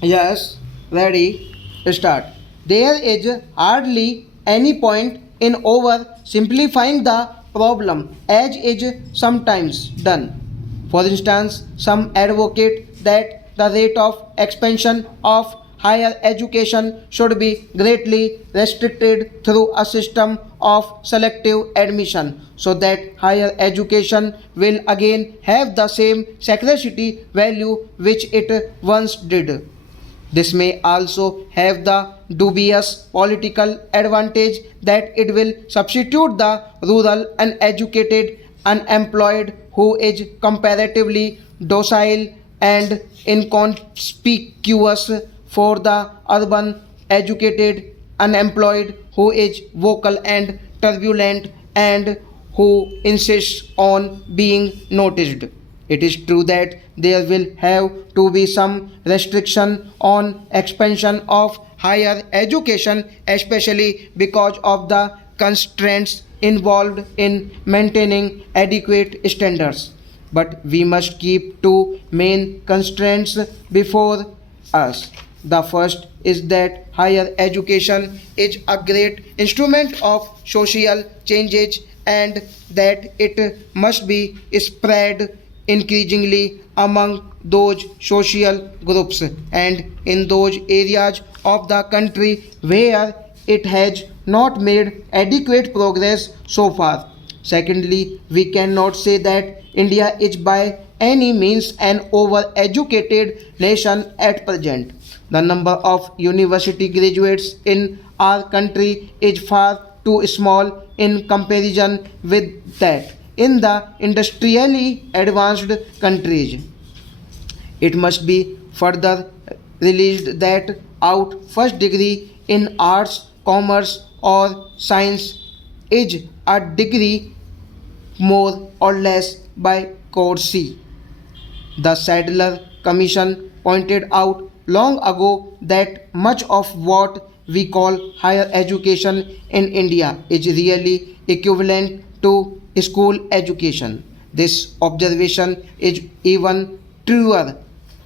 Yes, ready, start. There is hardly any point in over simplifying the problem as is sometimes done. For instance, some advocate that the rate of expansion of higher education should be greatly restricted through a system of selective admission so that higher education will again have the same scarcity value which it once did. This may also have the dubious political advantage that it will substitute the rural uneducated unemployed who is comparatively docile and inconspicuous for the urban educated unemployed who is vocal and turbulent and who insists on being noticed. It is true that there will have to be some restriction on expansion of higher education, especially because of the constraints involved in maintaining adequate standards. But we must keep two main constraints before us. The first is that higher education is a great instrument of social changes and that it must be spread increasingly among those social groups and in those areas of the country where it has not made adequate progress so far. Secondly, we cannot say that India is by any means an over-educated nation at present. The number of university graduates in our country is far too small in comparison with that in the industrially advanced countries. It must be further released that out first degree in arts, commerce or science is a degree more or less by courtesy. The Sadler Commission pointed out long ago that much of what we call higher education in India is really equivalent to school education. This observation is even truer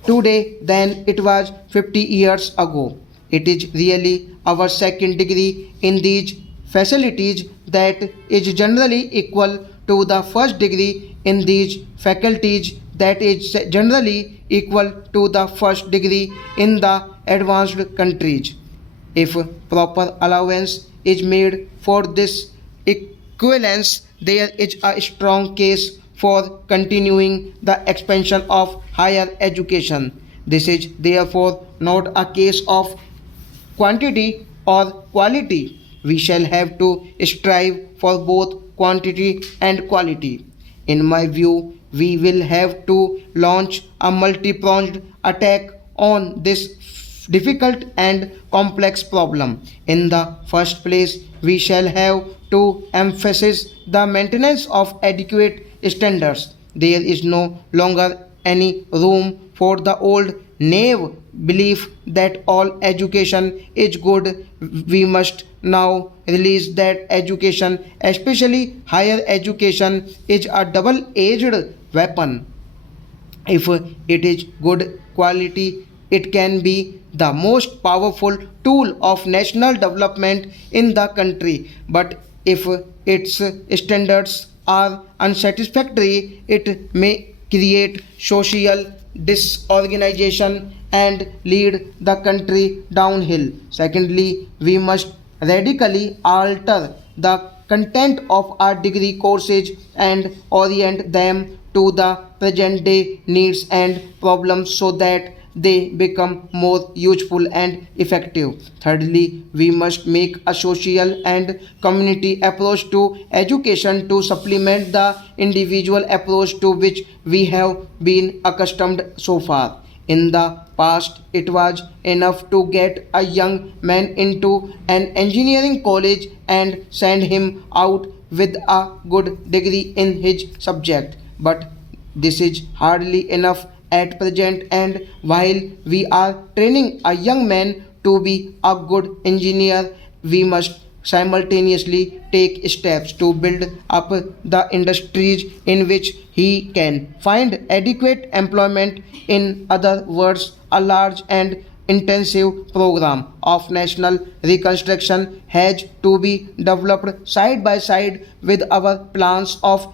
today than it was 50 years ago. It is really our second degree in these facilities that is generally equal to the first degree in these faculties that is generally equal to the first degree in the advanced countries. If proper allowance is made for this equivalence, there is a strong case for continuing the expansion of higher education. This is therefore not a case of quantity or quality. We shall have to strive for both quantity and quality. In my view, we will have to launch a multi pronged attack on this difficult and complex problem. In the first place, we shall have to emphasize the maintenance of adequate standards. There is no longer any room for the old naive belief that all education is good. We must now release that education, especially higher education, is a double edged weapon. If it is good quality, it can be the most powerful tool of national development in the country. But if its standards are unsatisfactory, it may create social disorganization and lead the country downhill. Secondly, we must radically alter the content of our degree courses and orient them to the present day needs and problems so that they become more useful and effective. Thirdly, we must make a social and community approach to education to supplement the individual approach to which we have been accustomed so far. In the past, it was enough to get a young man into an engineering college and send him out with a good degree in his subject. But this is hardly enough at present, and while we are training a young man to be a good engineer, we must simultaneously take steps to build up the industries in which he can find adequate employment. In other words, a large and intensive program of national reconstruction has to be developed side by side with our plans of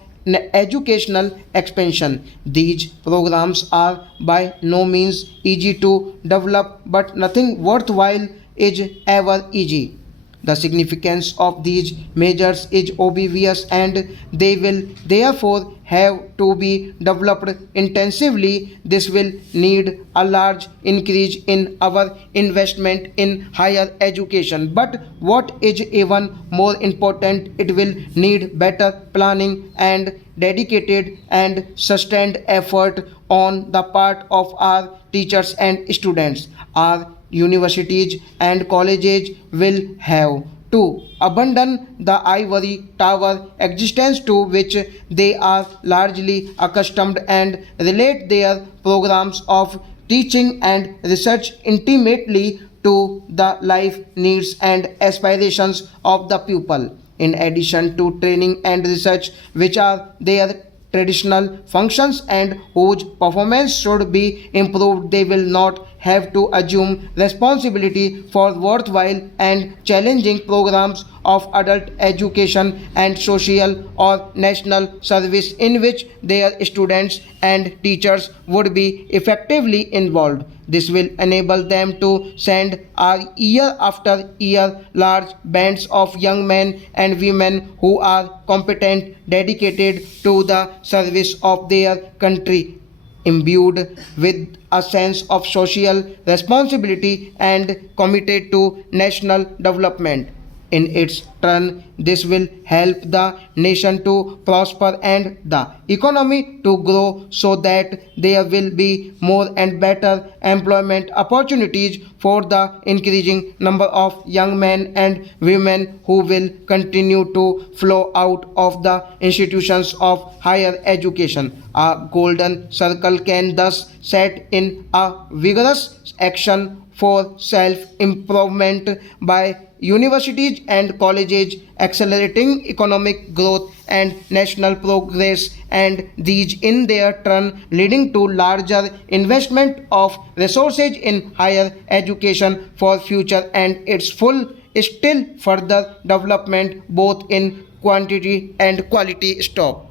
educational expansion. These programs are by no means easy to develop, but nothing worthwhile is ever easy. The significance of these measures is obvious and they will therefore have to be developed intensively. This will need a large increase in our investment in higher education. But what is even more important, it will need better planning and dedicated and sustained effort on the part of our teachers and students. Our universities and colleges will have to abandon the ivory tower existence to which they are largely accustomed and relate their programs of teaching and research intimately to the life needs and aspirations of the pupil. In addition to training and research, which are their traditional functions and whose performance should be improved, they will not have to assume responsibility for worthwhile and challenging programs of adult education and social or national service in which their students and teachers would be effectively involved. This will enable them to send year after year large bands of young men and women who are competent, dedicated to the service of their country, imbued with a sense of social responsibility and committed to national development. In its turn, this will help the nation to prosper and the economy to grow so that there will be more and better employment opportunities for the increasing number of young men and women who will continue to flow out of the institutions of higher education. A golden circle can thus set in a vigorous action for self improvement by universities and colleges accelerating economic growth and national progress, and these in their turn leading to larger investment of resources in higher education for future and its full still further development both in quantity and quality. Stop.